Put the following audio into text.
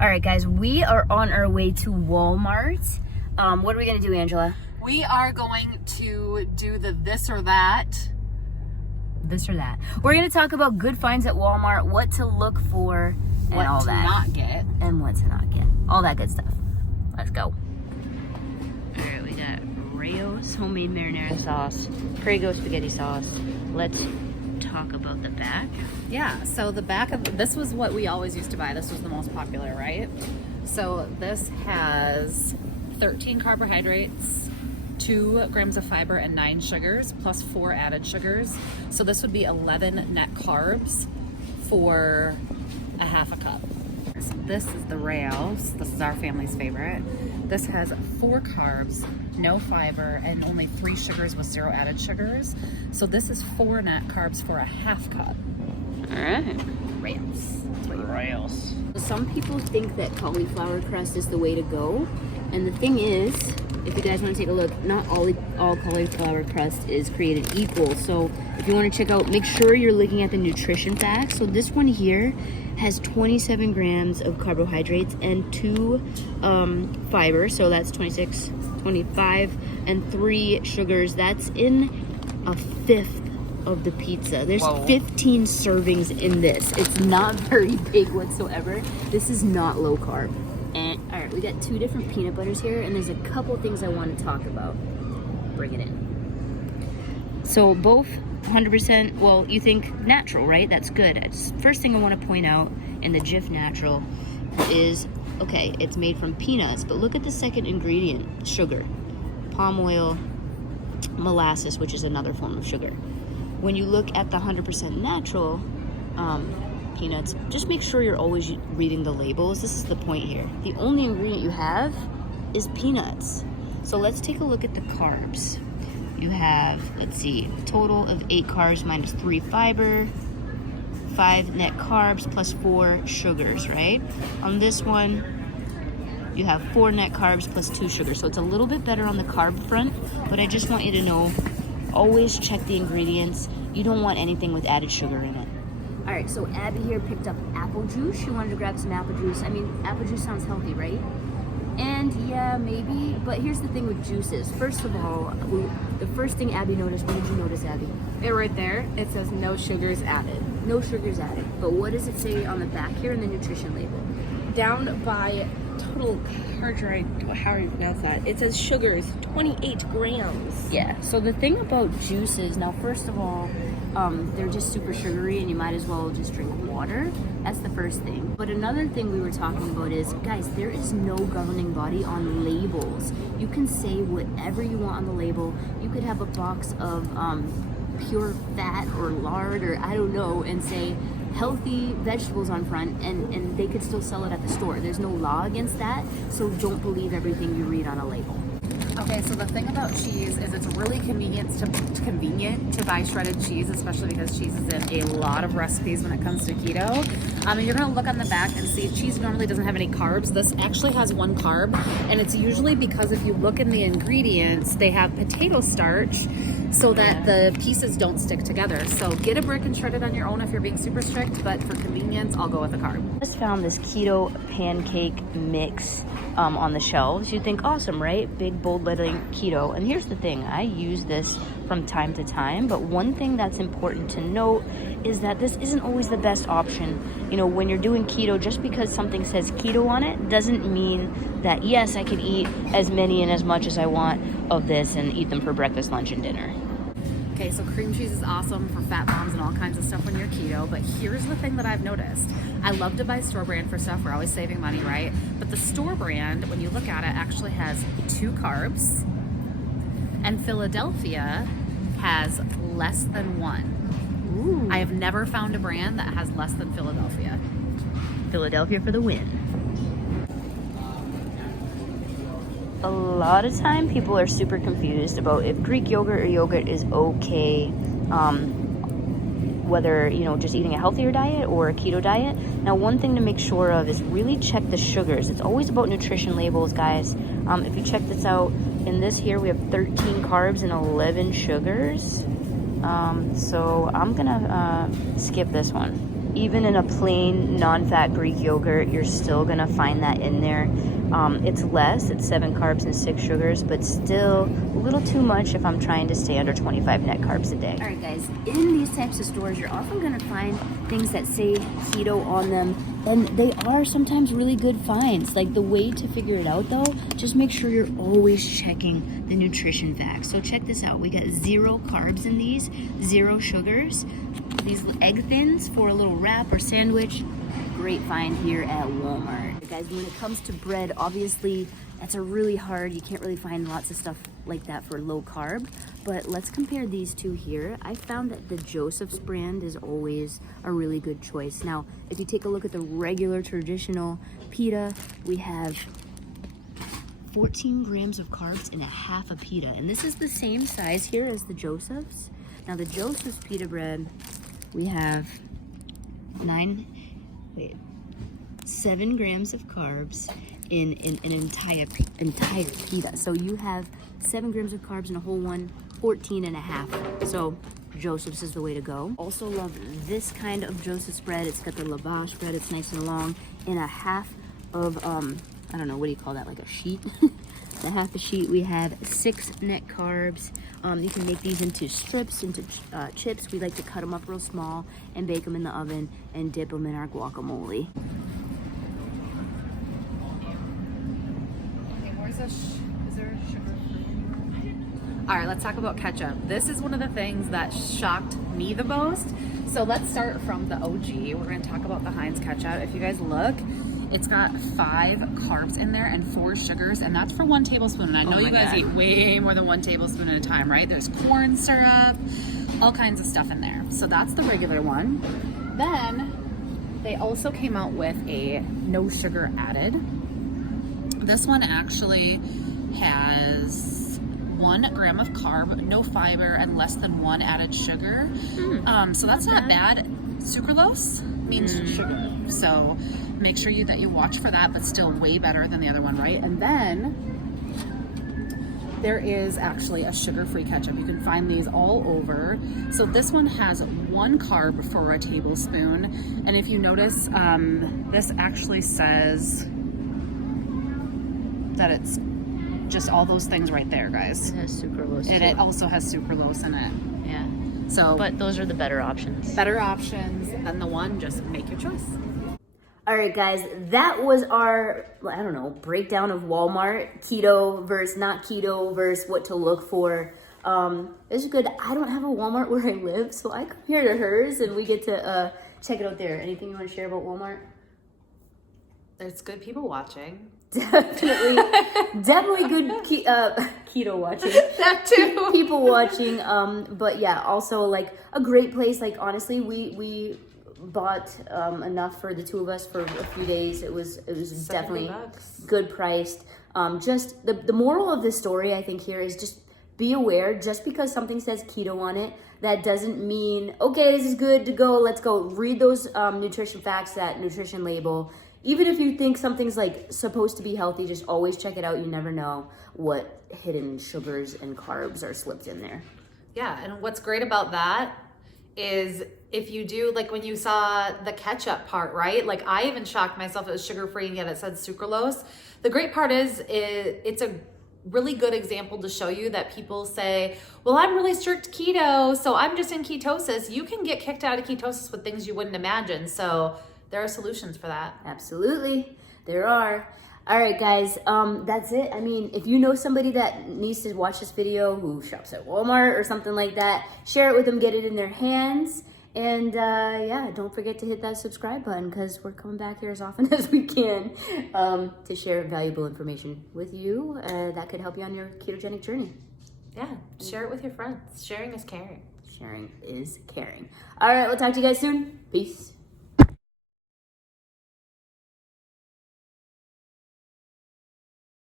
All right, guys, we are on our way to Walmart. What are we gonna do, Angela? We are going to do the this or that. This or that. We're gonna talk about good finds at Walmart, what to look for, and What all to that. not get. And what to not get. All that good stuff. Let's go. All right, we got Rayo's homemade marinara sauce, Prego spaghetti sauce. Let's talk about the back. Yeah, so the back of this was what we always used to buy. This was the most popular, right? So this has 13 carbohydrates, 2 grams of fiber, and 9 sugars, plus 4 added sugars. So this would be 11 net carbs for a half a cup. So this is the Rails. This is our family's favorite. This has 4 carbs, no fiber, and only 3 sugars with 0 added sugars. So this is 4 net carbs for a half cup. All right. Rails. Rails. Some people think that cauliflower crust is the way to go. And the thing is, if you guys want to take a look, not all cauliflower crust is created equal. So if you want to check out, make sure you're looking at the nutrition facts. So this one here has 27 grams of carbohydrates and 2 fiber. So that's 26, 25, and 3 sugars. That's in a fifth of the pizza. There's 15 servings in this. It's not very big whatsoever. This is not low carb. And all right, we got 2 different peanut butters here, and there's a couple things I want to talk about. Bring it in. So both 100%, well, you think natural, right? That's good. First thing I want to point out in the Jif Natural is, okay, it's made from peanuts, but look at the second ingredient, sugar. Palm oil, molasses, which is another form of sugar. When you look at the 100% natural peanuts, just make sure you're always reading the labels. This is the point here. The only ingredient you have is peanuts. So let's take a look at the carbs. You have, let's see, total of 8 carbs minus 3 fiber, 5 net carbs plus 4 sugars, right? On this one, you have 4 net carbs plus 2 sugars. So it's a little bit better on the carb front, but I just want you to know, always check the ingredients. You don't want anything with added sugar in it. All right, so Abby here picked up apple juice. She wanted to grab some apple juice. I mean, apple juice sounds healthy, right? And yeah, maybe, but here's the thing with juices. First of all, the first thing Abby noticed, what did you notice, Abby? It right there, it says no sugars added. No sugars added. But what does it say on the back here in the nutrition label? Down by total carbohydrate, how do you pronounce that? It says sugars, 28 grams. Yeah, so the thing about juices, now first of all, they're just super sugary and you might as well just drink water. That's the first thing. But another thing we were talking about is, guys, there is no governing body on labels. You can say whatever you want on the label. You could have a box of pure fat or lard or I don't know and say healthy vegetables on front and they could still sell it at the store. There's no law against that, so don't believe everything you read on a label. Okay, so the thing about cheese is it's really convenient to buy shredded cheese, especially because cheese is in a lot of recipes when it comes to keto. And you're gonna look on the back and see cheese normally doesn't have any carbs. This actually has 1 carb, and it's usually because if you look in the ingredients, they have potato starch so that the pieces don't stick together. So get a brick and shred it on your own if you're being super strict, but for convenience, I'll go with a carb. I just found this keto pancake mix on the shelves. You'd think awesome, right? Big bold lettering keto. And here's the thing, I use this from time to time, but one thing that's important to note is that this isn't always the best option. You know, when you're doing keto, just because something says keto on it doesn't mean that yes, I can eat as many and as much as I want of this and eat them for breakfast, lunch, and dinner. Okay, so cream cheese is awesome for fat bombs and all kinds of stuff when you're keto, but here's the thing that I've noticed. I love to buy store brand for stuff. We're always saving money, right? But the store brand, when you look at it, actually has 2 carbs, and Philadelphia has less than 1. Ooh. I have never found a brand that has less than Philadelphia. Philadelphia for the win. A lot of time people are super confused about if Greek yogurt or yogurt is okay, whether, you know, just eating a healthier diet or a keto diet. Now, one thing to make sure of is really check the sugars. It's always about nutrition labels, guys. If you check this out, in this here we have 13 carbs and 11 sugars. So I'm gonna skip this one. even in a plain non-fat Greek yogurt, you're still gonna find that in there. It's less, it's 7 carbs and 6 sugars, but still a little too much if I'm trying to stay under 25 net carbs a day. All right, guys, in these types of stores, you're often gonna find things that say keto on them, and they are sometimes really good finds. Like, the way to figure it out though, just make sure you're always checking the nutrition facts. So check this out, we got 0 carbs in these, 0 sugars. These egg thins for a little wrap or sandwich, great find here at Walmart. Guys, when it comes to bread, obviously that's a really hard, you can't really find lots of stuff like that for low carb, but let's compare these two here. I found that the Joseph's brand is always a really good choice. Now, if you take a look at the regular traditional pita, we have 14 grams of carbs in a half a pita, and this is the same size here as the Joseph's. Now the Joseph's pita bread, we have 7 grams of carbs in an entire pita. So you have 7 grams of carbs in a whole one, 14 and a half. So Joseph's is the way to go. Also love this kind of Joseph's bread. It's got the lavash bread, it's nice and long, in a half of, I don't know, what do you call that, like a sheet? A half a sheet, we have 6 net carbs. You can make these into strips, into chips. We like to cut them up real small and bake them in the oven and dip them in our guacamole. Is there sugar? All right, let's talk about ketchup. This is one of the things that shocked me the most. So let's start from the OG. We're going to talk about the Heinz ketchup. If you guys look, it's got 5 carbs in there and 4 sugars, and that's for 1 tablespoon. And I know you guys eat way more than 1 tablespoon at a time, right? There's corn syrup, all kinds of stuff in there. So that's the regular one. Then they also came out with a no sugar added. This one actually has 1 gram of carb, no fiber, and less than 1 added sugar. So that's not bad. Sucralose means sugar. So make sure that you watch for that, but still way better than the other one, right? And then there is actually a sugar-free ketchup. You can find these all over. So this one has 1 carb for a tablespoon. And if you notice, this actually says that it's just all those things right there, guys. It has sucralose. And it also has sucralose in it. Yeah. So, But those are the better options. better options than the one. Just make your choice. All right, guys, that was our, I don't know, breakdown of Walmart, keto versus not keto versus what to look for. It's good. I don't have a Walmart where I live, so I come here to hers and we get to check it out there. Anything you want to share about Walmart? There's good people watching. Definitely good keto watching. That too. People watching. But yeah, also like a great place. Like honestly, we bought enough for the 2 of us for a few days. It was definitely $70. good priced. Just the moral of this story, I think here is just be aware. Just because something says keto on it, that doesn't mean okay, this is good to go. Let's go. Read those nutrition facts, that nutrition label. Even if you think something's like supposed to be healthy, just always check it out. You never know what hidden sugars and carbs are slipped in there. Yeah, and what's great about that is if you do, like when you saw the ketchup part, right? Like I even shocked myself it was sugar-free and yet it said sucralose. The great part is it's a really good example to show you that people say, well, I'm really strict keto, so I'm just in ketosis. You can get kicked out of ketosis with things you wouldn't imagine. So there are solutions for that. Absolutely, there are. All right, guys, that's it. I mean, if you know somebody that needs to watch this video who shops at Walmart or something like that, share it with them, get it in their hands. And yeah, don't forget to hit that subscribe button because we're coming back here as often as we can to share valuable information with you that could help you on your ketogenic journey. Yeah, share it with your friends. Sharing is caring. Sharing is caring. All right, we'll talk to you guys soon. Peace.